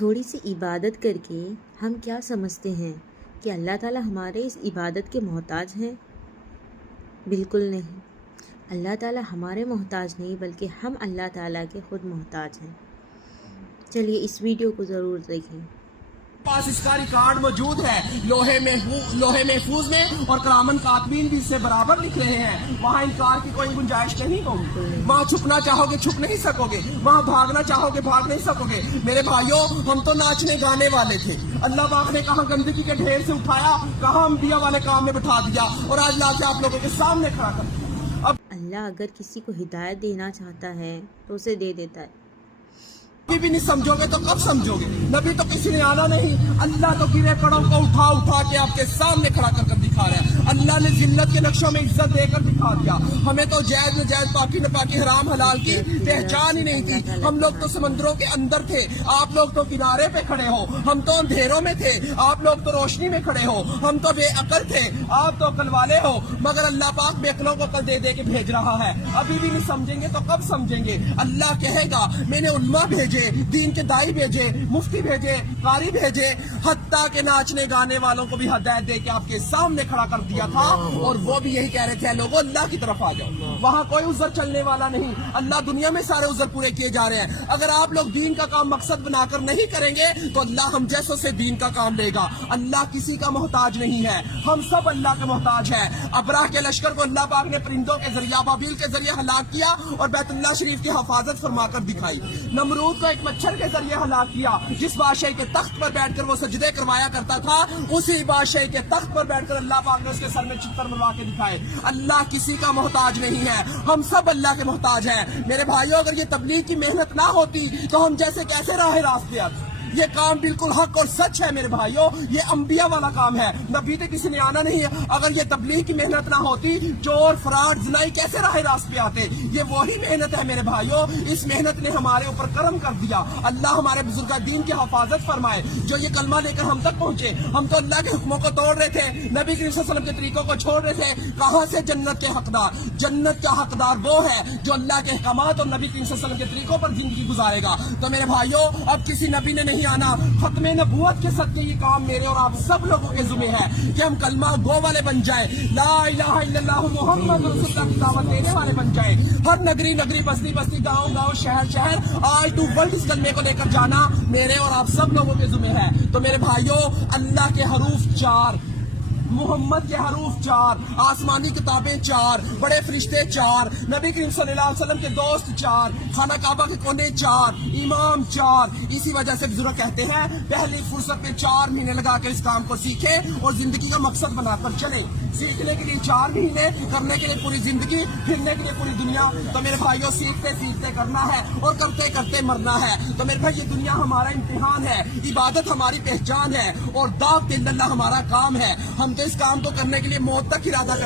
تھوڑی سی عبادت کر کے ہم کیا سمجھتے ہیں کہ اللہ تعالیٰ ہمارے اس عبادت کے محتاج ہیں؟ بالکل نہیں، اللہ تعالیٰ ہمارے محتاج نہیں بلکہ ہم اللہ تعالیٰ کے خود محتاج ہیں۔ چلیے اس ویڈیو کو ضرور دیکھیں۔ پاس اس کا ریکارڈ موجود ہے لوہے محفوظ میں، اور کرامن کاتبین بھی اس سے برابر لکھ رہے ہیں۔ وہاں انکار کی کوئی گنجائش نہیں ہوگی۔ وہاں چھپنا چاہو گے چھپ نہیں سکو گے، وہاں بھاگنا چاہو گے بھاگ نہیں سکو گے۔ میرے بھائیوں، ہم تو ناچنے گانے والے تھے، اللہ پاک نے کہاں گندگی کے ڈھیر سے اٹھایا، کہاں انبیاء والے کام میں بٹھا دیا، اور آج لا کے آپ لوگوں کے سامنے کھڑا کر دیا۔ اب اللہ اگر کسی کو ہدایت دینا چاہتا ہے تو اسے دے دیتا ہے۔ بھی نہیں سمجھو گے تو کب سمجھو گے؟ نبی تو کسی نے آنا نہیں، اللہ تو گرے پڑوں کو اٹھا کے آپ کے سامنے کھڑا کر دکھا رہا ہے۔ اللہ نے ذلت کے نقشوں میں عزت دے کر دکھا دیا۔ ہمیں تو جائز نجائز پاکی نپاکی حرام حلال کی پہچان ہی نہیں تھی۔ ہم لوگ تو سمندروں کے اندر تھے، آپ لوگ تو کنارے پہ کھڑے ہو۔ ہم تو اندھیروں میں تھے، آپ لوگ تو روشنی میں کھڑے ہو۔ ہم تو بے عقل تھے، آپ تو عقل والے ہو، مگر اللہ پاک بے عقلوں کو عقل دے دے کے بھیج رہا ہے۔ ابھی بھی نہیں سمجھیں گے تو کب سمجھیں گے؟ اللہ کہے گا میں نے علماء بھیجے، دین کے دائی بھیجے، مفتی بھیجے، قاری بھیجے، حتیٰ کہ ناچنے گانے والوں کو بھی ہدایت دے کے آپ کے سامنے کھڑا کر دیا تھا، اور وہ بھی یہی کہہ رہے تھے لوگوں اللہ کی طرف آ جاؤ۔ وہاں کوئی عذر چلنے والا نہیں، اللہ دنیا میں سارے عذر پورے کیے جا رہے ہیں۔ اگر آپ لوگ دین کا کام مقصد بنا کر نہیں کریں گے تو اللہ ہم جیسوں سے دین کا کام لے گا۔ اللہ کسی کا محتاج نہیں ہے، ہم سب اللہ کے محتاج ہیں۔ ابراہ کے لشکر کو اللہ پاک نے پرندوں کے ذریعہ بابیل کے ذریعے ہلاک کیا اور بیت اللہ شریف کی حفاظت فرما کر دکھائی۔ نمرود کو ایک مچھر کے ذریعے ہلاک کیا، جس بادشاہ کے تخت پر بیٹھ کر وہ سجدے کروایا کرتا تھا، اسی بادشاہ کے تخت پر بیٹھ کر اللہ پاک نے اس کے سر میں چتر مروا کے دکھائے۔ اللہ کسی کا محتاج نہیں ہے، ہم سب اللہ کے محتاج ہیں۔ میرے بھائیوں، اگر یہ تبلیغ کی محنت نہ ہوتی تو ہم جیسے کیسے راہ راست پہ آتے؟ یہ کام بالکل حق اور سچ ہے میرے بھائیوں، یہ انبیاء والا کام ہے، نبی تو کسی نے آنا نہیں ہے۔ اگر یہ تبلیغ کی محنت نہ ہوتی، چور فراڈ زنائی کیسے راہ راست پہ آتے؟ یہ وہی محنت ہے میرے بھائیوں، اس محنت نے ہمارے اوپر کرم کر دیا۔ اللہ ہمارے بزرگاں دین کی حفاظت فرمائے، جو یہ کلمہ لے کر ہم تک پہنچے۔ ہم تو اللہ کے حکموں کو توڑ رہے تھے، نبی کریم صلی اللہ علیہ وسلم کے طریقوں کو چھوڑ رہے تھے۔ کہاں سے جنت کے حقدار؟ جنت کا حقدار وہ ہے جو اللہ کے احکامات اور نبی کریم صلی اللہ علیہ وسلم کے طریقوں پر زندگی گزارے گا۔ تو میرے بھائیوں، اب کسی نبی نے نہیں آنا، ختم نبوت کے صدقے یہ کام میرے اور آپ سب لوگوں کے ذمہ ہے کہ ہم کلمہ گو والے بن جائیں، لا الہ الا اللہ محمد رسول اللہ کی دعوت دینے والے بن جائیں۔ ہر نگری نگری، بستی بستی، گاؤں گاؤں، شہر شہر، آل ٹو ورلڈ اس کلمے کو لے کر جانا میرے اور آپ سب لوگوں کے ذمہ ہے۔ تو میرے بھائیوں، اللہ کے حروف 4، محمد کے حروف 4، آسمانی کتابیں 4، بڑے فرشتے 4، نبی کریم صلی اللہ علیہ وسلم کے دوست 4، خانہ کعبہ کے کونے 4، امام 4۔ اسی وجہ سے بزرگ کہتے ہیں پہلی فرصت میں 4 مہینے لگا کر اس کام کو سیکھیں اور زندگی کا مقصد بنا کر چلیں۔ سیکھنے کے لیے 4 مہینے، کرنے کے لیے پوری زندگی، پھرنے کے لیے پوری دنیا۔ تو میرے بھائیوں، سیکھتے سیکھتے کرنا ہے اور کرتے کرتے مرنا ہے۔ تو میرے بھائی، یہ دنیا ہمارا امتحان ہے، عبادت ہماری پہچان ہے، اور دعوت اللہ ہمارا کام ہے۔ ہم تو اس کام کو کرنے کے لیے موت تک ارادہ کرتے ہیں۔